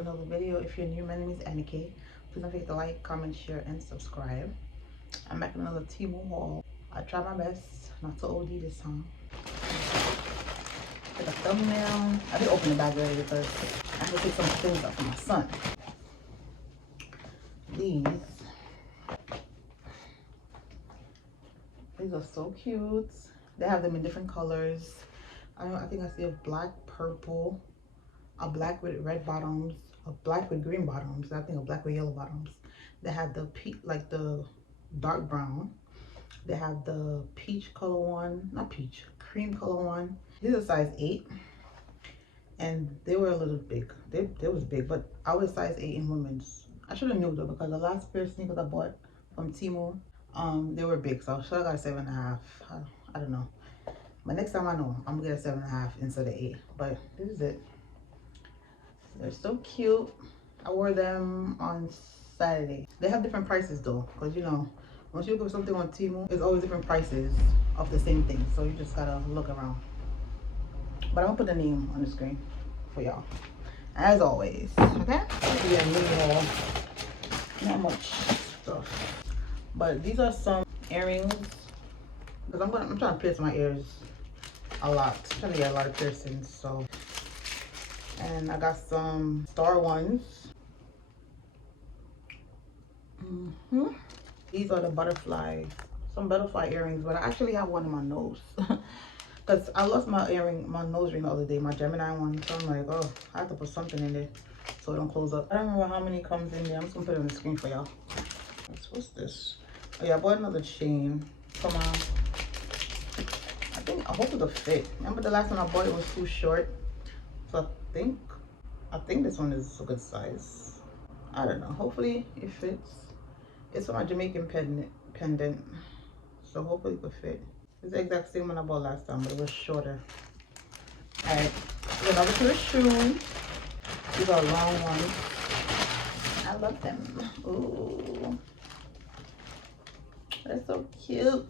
another video. If you're new, my name is Annika. Please don't forget to like, comment, share, and subscribe. I'm back with another TEMU haul. I try my best not to OD this time. Take a thumbnail. I did open the bag already because I have to take some things up for my son. These are so cute. They have them in different colors. I think I see a black, purple, a black with red bottoms, a black with green bottoms, I think a black with yellow bottoms. They have the like the dark brown. They have the peach color one, not peach, cream color one. These are size 8, and they were a little big. They was big, but I was size 8 in women's. I should have knew though, because the last pair of sneakers I bought from TEMU, they were big, so I should have got a 7.5. I don't know. But next time I know, I'm gonna get a 7.5 instead of 8. But this is it. They're so cute. I wore them on Saturday. They have different prices though, because you know, once you look for something on TEMU, there's always different prices of the same thing. So you just gotta look around. But I'm gonna put the name on the screen for y'all, as always. Okay? Yeah, mini haul. Not much stuff. But these are some earrings. Because I'm trying to pierce my ears a lot. I'm trying to get a lot of piercings, so. And I got some star ones. These are the butterfly, some butterfly earrings, but I actually have one in my nose. Because I lost my nose ring the other day, my Gemini one. So I'm like, oh, I have to put something in there so it don't close up. I don't remember how many comes in there. I'm just gonna put it on the screen for y'all. What's this? Oh yeah, I bought another chain. Come on. I hope it'll fit. Remember the last time I bought it was too short. So I think this one is a good size. I don't know. Hopefully it fits. It's for my Jamaican pendant. So hopefully it will fit. It's the exact same one I bought last time, but it was shorter. Alright. Another pair of shoes. These are long ones. I love them. Ooh. They're so cute.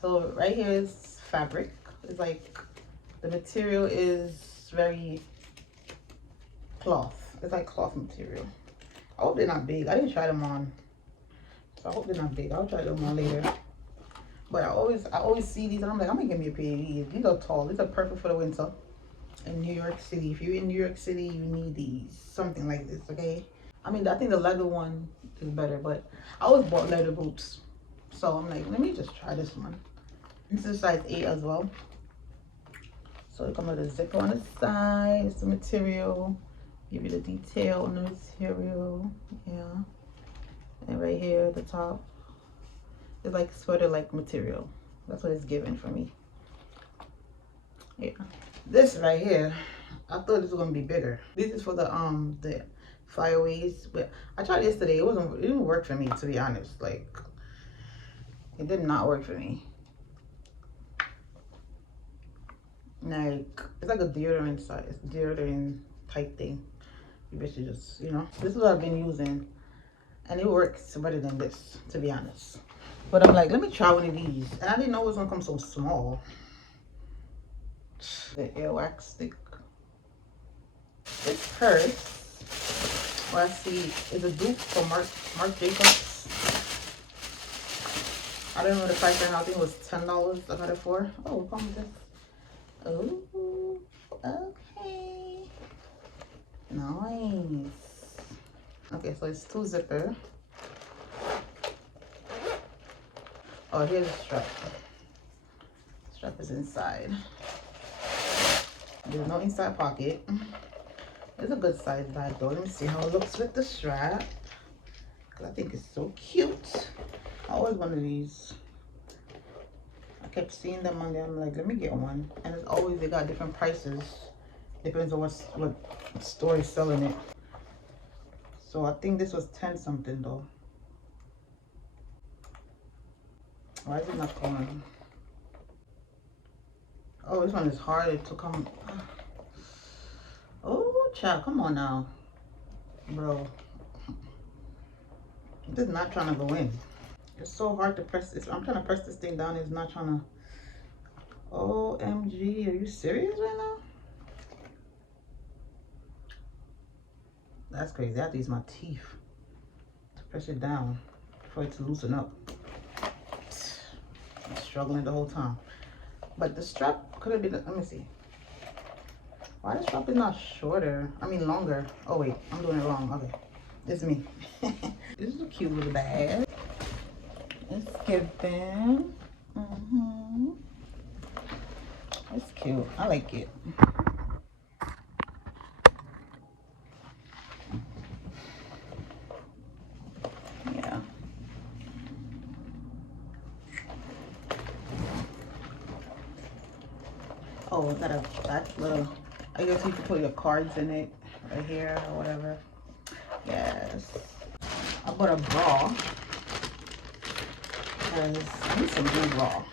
So right here is fabric. It's like the material is very cloth. It's like cloth material. I hope they're not big. I didn't try them on, so I hope they're not big. I'll try them on later. But I always see these and I'm like, I'm gonna get me a pair of these. These are tall. These are perfect for the winter in New York City. If you're in New York City, you need these. Something like this, okay? I mean, I think the leather one is better, but I always bought leather boots. So I'm like, let me just try this one. This is size 8 as well. So it comes with a zipper on the side. It's the material. Give you the detail on the material. Yeah. And right here at the top, it's like sweater-like material. That's what it's giving for me. Yeah. This right here, I thought this was gonna be bigger. This is for the flyaways, but I tried yesterday. It didn't work for me, to be honest. Like, it did not work for me. Like, it's like a deodorant size, deodorant type thing. You basically just, you know, this is what I've been using, and it works better than this, to be honest. But I'm like, let me try one of these, and I didn't know it was gonna come so small. The earwax stick. This purse, what I see is a dupe for Marc Jacobs. I don't know the price right now. I think it was $10 I got it for. Oh, what comes with this? Oh, okay. Nice. Okay, so it's 2 zipper. Oh, here's the strap. Strap is inside. There's no inside pocket. It's a good size bag though. Let me see how it looks with the strap, because I think it's so cute. I always wanted these. I kept seeing them on there. I'm like, let me get one. And as always, they got different prices. Depends on what store is selling it. So I think this was 10 something though. Why is it not coming? Oh, this one is harder to come. Oh, child, come on now, bro. This is not trying to go in. It's so hard to press this. I'm trying to press this thing down. It's not trying to. OMG, are you serious right now? That's crazy. I have to use my teeth to press it down for it to loosen up. I'm struggling the whole time. But the strap could have been, let me see. Why the strap is not shorter? I mean longer. Oh wait, I'm doing it wrong. Okay, it's me. This is a cute little bag. It's giving. It's cute. I like it. Yeah. Oh, I got a back little. I guess you can put your cards in it right here or whatever. Yes. I bought a bra because I need some new bra.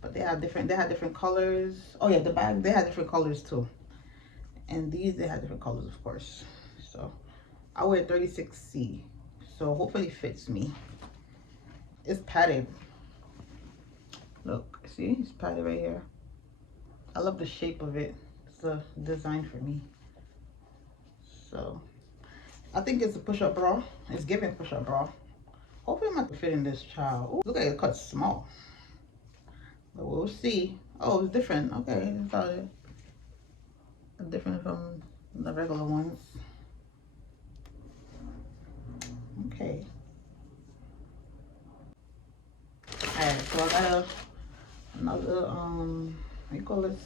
But they had different colors. Oh yeah, the bag, they had different colors too. And these, they had different colors, of course. So I wear 36C. So hopefully it fits me. It's padded. Look, see, it's padded right here. I love the shape of it. It's a design for me. So I think it's a push-up bra. It's giving push-up bra. Hopefully I'm not gonna fit in this child. Ooh, look at it cut small. But we'll see. Oh, it's different. Okay, it's all different from the regular ones. Okay. Alright, so I got another what do you call this?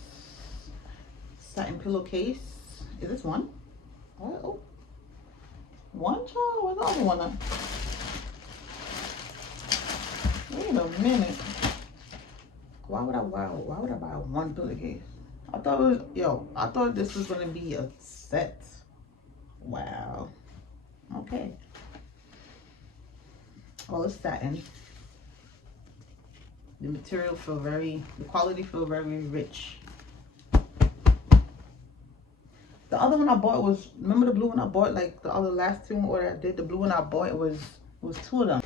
Satin pillowcase. Is this one? Oh, one child? Where's the other one at? Wait a minute. Why would I buy one pillowcase? I thought it was, I thought this was gonna be a set. Wow. Okay. Well, it's satin. The material the quality feel very rich. The other one I bought was, remember the blue one I bought, like the other last two order I did, the blue one I bought, it was two of them.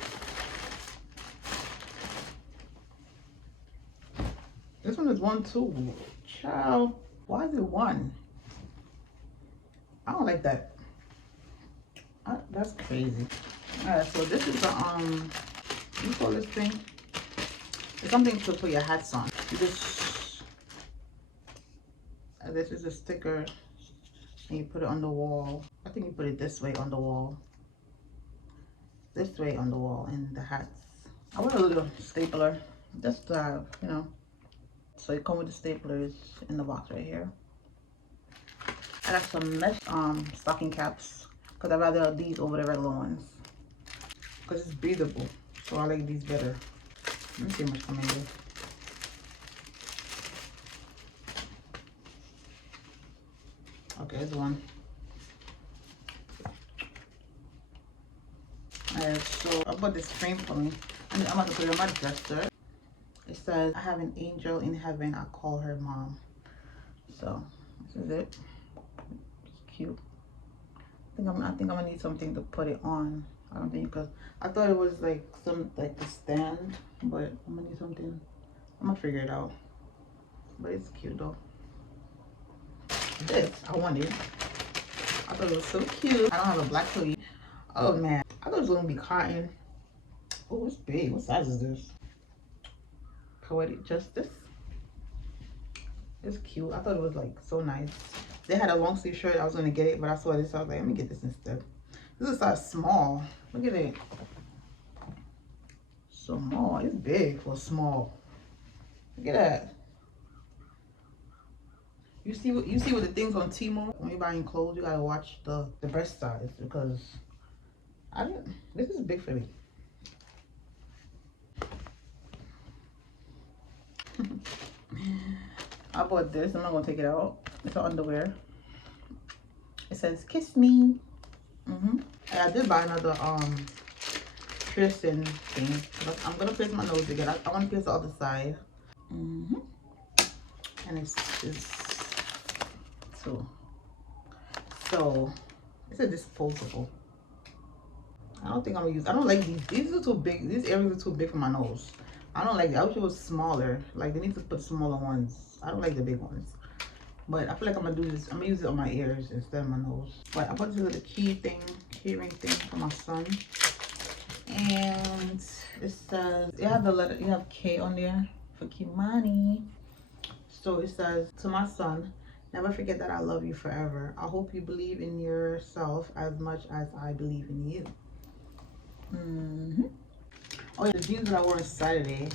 This one is one too. Child, why is it one? I don't like that. That's crazy. Alright, so this is the you call this thing? It's something to put your hats on. You just, this is a sticker, and you put it on the wall. I think you put it this way on the wall. This way on the wall, and the hats. I want a little stapler, just to have, you know. So it comes with the staplers in the box right here. I got some mesh stocking caps because I'd rather have these over the regular ones because it's breathable. So I like these better. Let me see how much come in here. Okay, there's one. Alright, so I bought this frame for me. I'm about to put it on my dresser. It says, I have an angel in heaven, I call her mom. So this is it. It's cute. I think I'm gonna need something to put it on. I don't think, because I thought it was like the stand, but I'm gonna need something. I'm gonna figure it out. But it's cute though. This I wanted. I thought it was so cute. I don't have a black hoodie. Oh man, I thought it was gonna be cotton. Oh, it's big. What size is this? Poetic Justice. It's cute. I thought it was like so nice. They had a long sleeve shirt. I was gonna get it, but I saw this. I was like, let me get this instead. This is size small. Look at it. Small. It's big for small. Look at that. You see with the things on TEMU, when you're buying clothes, you gotta watch the breast size, because this is big for me. I bought this. I'm not gonna take it out. It's an underwear. It says kiss me. And I did buy another piercing thing, but I'm gonna pierce my nose again. I want to pierce the other side. And it's so it's a disposable. I don't think I'm gonna use. I don't like these. These are too big. These areas are too big for my nose. I don't like it. I wish it was smaller. Like they need to put smaller ones. I don't like the big ones. But I feel like I'm gonna do this. I'm gonna use it on my ears instead of my nose. But I bought this little key ring thing for my son. And it says, you have the letter, you have K on there for Kimani. So it says, to my son, never forget that I love you forever. I hope you believe in yourself as much as I believe in you. Oh yeah, the jeans that I wore Saturday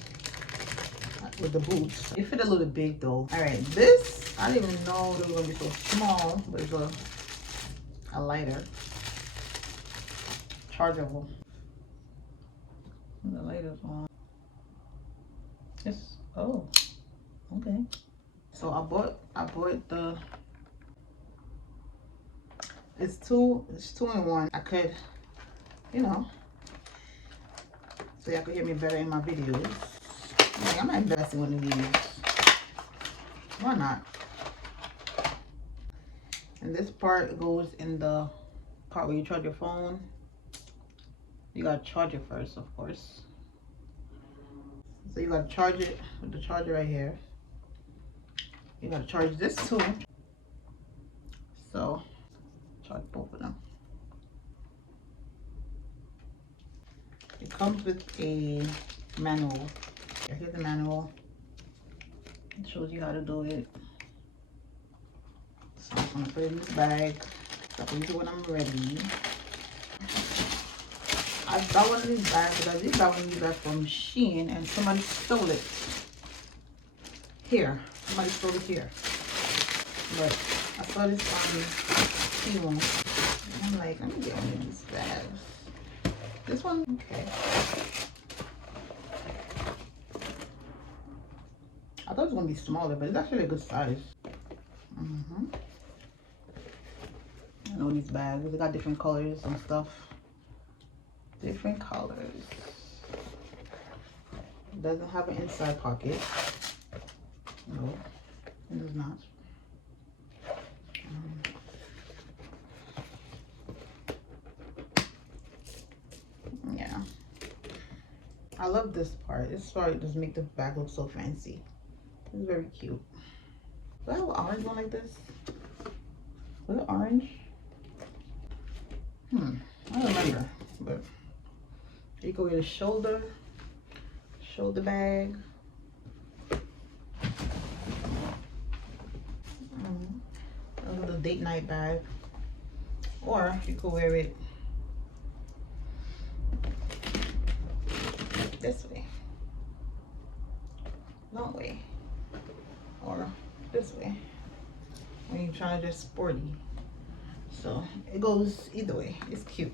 with the boots. It fit a little big though. All right, this, I didn't even know it was gonna be so small, but it's a lighter. Chargeable. The lighter's on. It's, oh, okay. So I bought the, it's two in one. I could, you know, so y'all could hear me better in my videos. Like, I might invest in one of these. Why not? And this part goes in the part where you charge your phone. You gotta charge it first, of course. So you gotta charge it with the charger right here. You gotta charge this too. So charge both of them. It comes with a manual. Here's the manual. It shows you how to do it. So I'm gonna put it in this bag. So I can use it when I'm ready. I bought one of these bags because I did buy one of these bags from Shein and somebody stole it. Here. Somebody stole it here. But I saw this on TEMU. And I'm like, let me get one of these bags. This one? Okay. I thought it was going to be smaller, but it's actually a good size. I know these bags. They got different colors and stuff. Different colors. It doesn't have an inside pocket. No, it does not. Yeah. I love this part. This part does make the bag look so fancy. It's very cute. Do I have an orange one like this? Was it orange? I don't remember, but you go with a shoulder bag. A little date night bag. Or you could wear it this way. Long way. Or this way. When you're trying to just sporty. So it goes either way. It's cute.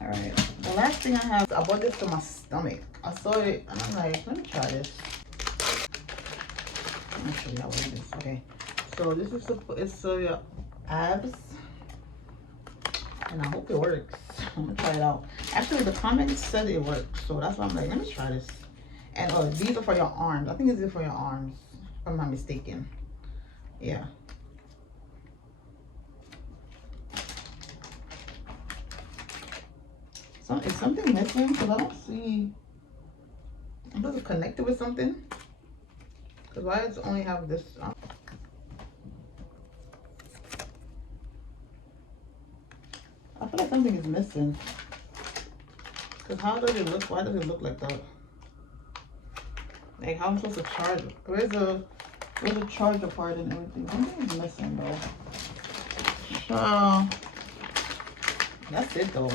Alright. The last thing I have, I bought this for my stomach. I saw it and I'm like, let me try this. Let me show you how it is. Okay. So this is it's for your abs. And I hope it works. I'm gonna try it out. Actually the comments said it works. So that's why I'm like, let me try this. And oh, these are for your arms. I think it's for your arms, if I'm not mistaken. Yeah. So is something missing? Because I don't see. Does it connect it with something? Because why does it only have this? I feel like something is missing. Because how does it look? Why does it look like that? Like how am I supposed to charge it? Where's the charger part and everything? Something is missing though. So that's it though.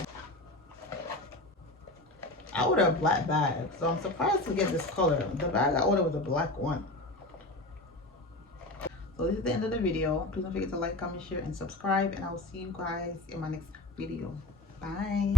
I ordered a black bag, so I'm surprised to get this color. The bag I ordered was a black one. So this is the end of the video. Please don't forget to like, comment, share, and subscribe. And I will see you guys in my next video. Bye.